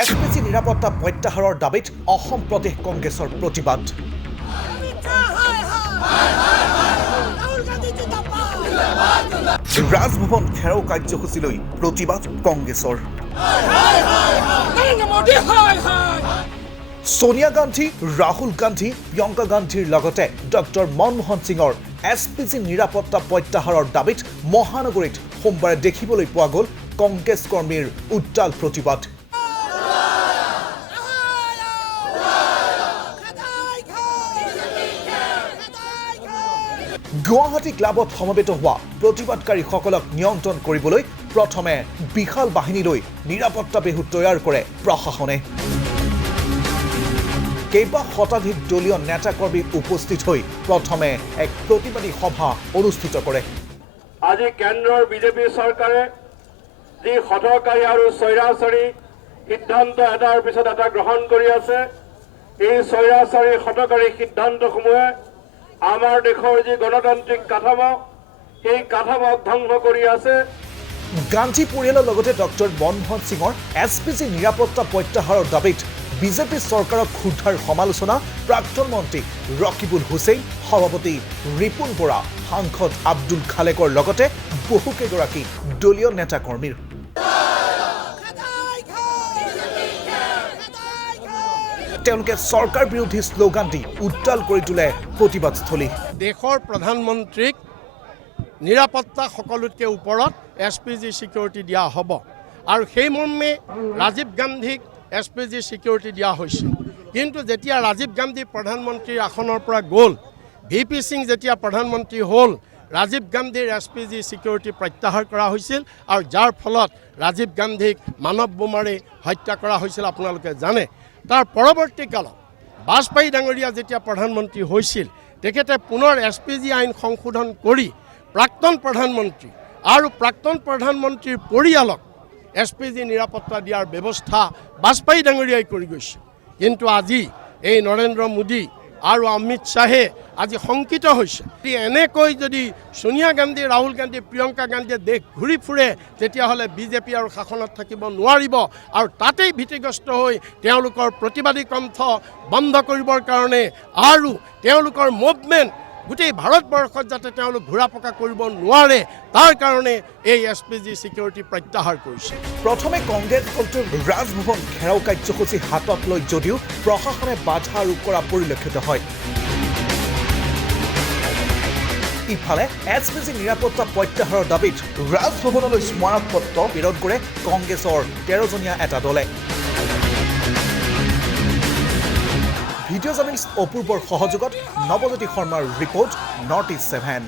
SPG নিৰাপত্তা প্ৰত্যাহাৰৰ দাবীত অসম প্ৰদেশ কংগ্ৰেছৰ প্ৰতিবাদ। ৰাজভৱন ঘেৰাও কাৰ্যসূচীলৈ প্ৰতিবাদ কংগ্ৰেছৰ। সোনিয়া গান্ধী, ৰাহুল গান্ধী, প্ৰিয়ংকা গান্ধীৰ লগতে ডক্টৰ মনমোহন সিঙৰ এছপিজি নিৰাপত্তা প্ৰত্যাহাৰৰ দাবীত মহানগৰীত সোমবাৰে দেখিবলৈ পোৱা গ'ল কংগ্ৰেছ কৰ্মীৰ উত্তাল প্ৰতিবাদ। গুৱাহাটী ক্লাবত সমবেত হোৱা প্ৰতিবাদকাৰীসকলক নিয়ন্ত্ৰণ কৰিবলৈ প্ৰথমে বিশাল বাহিনী লৈ নিৰাপত্তা বেহু তৈয়াৰ কৰে প্ৰশাসনে। কেইবা শতাধিক দলীয় নেতাকৰ্মী উপস্থিত হৈ প্ৰথমে এক প্ৰতিবাদী সভা অনুষ্ঠিত কৰে। আজি কেন্দ্ৰৰ বিজেপি চৰকাৰে যি হঠকাৰী আৰু স্বৈৰাচাৰী সিদ্ধান্ত এটাৰ পিছত এটা গ্ৰহণ কৰি আছে, এই স্বৈৰাচাৰী হঠকাৰী সিদ্ধান্তসমূহে আমাৰ দেশৰ যি গণতান্ত্ৰিক কাঠামো, সেই কাঠামোক ধ্বংস কৰি আছে। গান্ধী পৰিয়ালৰ লগতে ডক্টৰ মনমোহন সিঙৰ এছপিজি নিৰাপত্তা প্ৰত্যাহাৰৰ দাবীত বিজেপি চৰকাৰক ক্ষুদ্ধাৰ সমালোচনা প্ৰাক্তন মন্ত্ৰী ৰকিবুল হুছেইন, সভাপতি ৰিপুণ বৰা, সাংসদ আব্দুল খালেকৰ লগতে বহুকেইগৰাকী দলীয় নেতাকৰ্মীৰ। তেওঁলোকে চৰকাৰ বিৰোধী শ্লোগান দি উত্তাল কৰি তোলে প্ৰতিবাদস্থলী। দেশৰ প্ৰধানমন্ত্ৰীক নিৰাপত্তা সকলোতকৈ ওপৰত এছপিজি ছিকিউৰিটি দিয়া হ'ব আৰু সেই মৰ্মে ৰাজীৱ গান্ধীক এছপিজি ছিকিউৰিটি দিয়া হৈছিল। কিন্তু যেতিয়া ৰাজীৱ গান্ধী প্ৰধানমন্ত্ৰীৰ আসনৰ পৰা গ'ল, ভিপি সিং যেতিয়া প্ৰধানমন্ত্ৰী হ'ল, ৰাজীৱ গান্ধীৰ এছপিজি ছিকিউৰিটি প্ৰত্যাহাৰ কৰা হৈছিল আৰু যাৰ ফলত ৰাজীৱ গান্ধীক মানৱ বোমাৰে হত্যা কৰা হৈছিল আপোনালোকে জানে। তাৰ পৰৱৰ্তী কালত বাজপেয়ী ডাঙৰীয়া যেতিয়া প্ৰধানমন্ত্ৰী হৈছিল, তেখেতে পুনৰ এছপিজি আইন সংশোধন কৰি প্ৰাক্তন প্ৰধানমন্ত্ৰী আৰু প্ৰাক্তন প্ৰধানমন্ত্ৰীৰ পৰিয়ালক এছপিজি নিৰাপত্তা দিয়াৰ ব্যৱস্থা বাজপেয়ী ডাঙৰীয়াই কৰি গৈছিল। কিন্তু আজি এই নৰেন্দ্ৰ মোদী আৰু অমিত শ্বাহে আজি শংকিত হৈছে। এনেকৈ যদি সোনিয়া গান্ধী, ৰাহুল গান্ধী, প্ৰিয়ংকা গান্ধীয়ে দেশ ঘূৰি ফুৰে, তেতিয়াহ'লে বিজেপি আৰু শাসনত থাকিব নোৱাৰিব আৰু তাতেই ভীতিগ্ৰস্ত হৈ তেওঁলোকৰ প্ৰতিবাদী কণ্ঠ বন্ধ কৰিবৰ কাৰণে আৰু তেওঁলোকৰ মুভমেণ্ট গোটেই ভাৰতবৰ্ষত যাতে তেওঁলোক ঘূৰা পকা কৰিব নোৱাৰে, তাৰ কাৰণে এই এছপিজি ছিকিউৰিটি প্ৰত্যাহাৰ কৰিছে। প্ৰথমে কংগ্ৰেছ দলটোৰ ৰাজভৱন ঘেৰাও কাৰ্যসূচী হাতত লৈ যদিও প্ৰশাসনে বাধা আৰোপ কৰা পৰিলক্ষিত হয়। ইফালে এছপিজি নিৰাপত্তা প্ৰত্যাহাৰৰ দাবীত ৰাজভৱনলৈ স্মাৰক পত্ৰ প্ৰেৰণ কৰে কংগ্ৰেছৰ 13জনীয়া এটা দলে। ভিডিঅ' জাৰ্নেলিষ্ট অপূৰ্বৰ সহযোগত নৱজ্যোতি শৰ্মাৰ ৰিপৰ্ট, নৰ্থ ইষ্ট 7।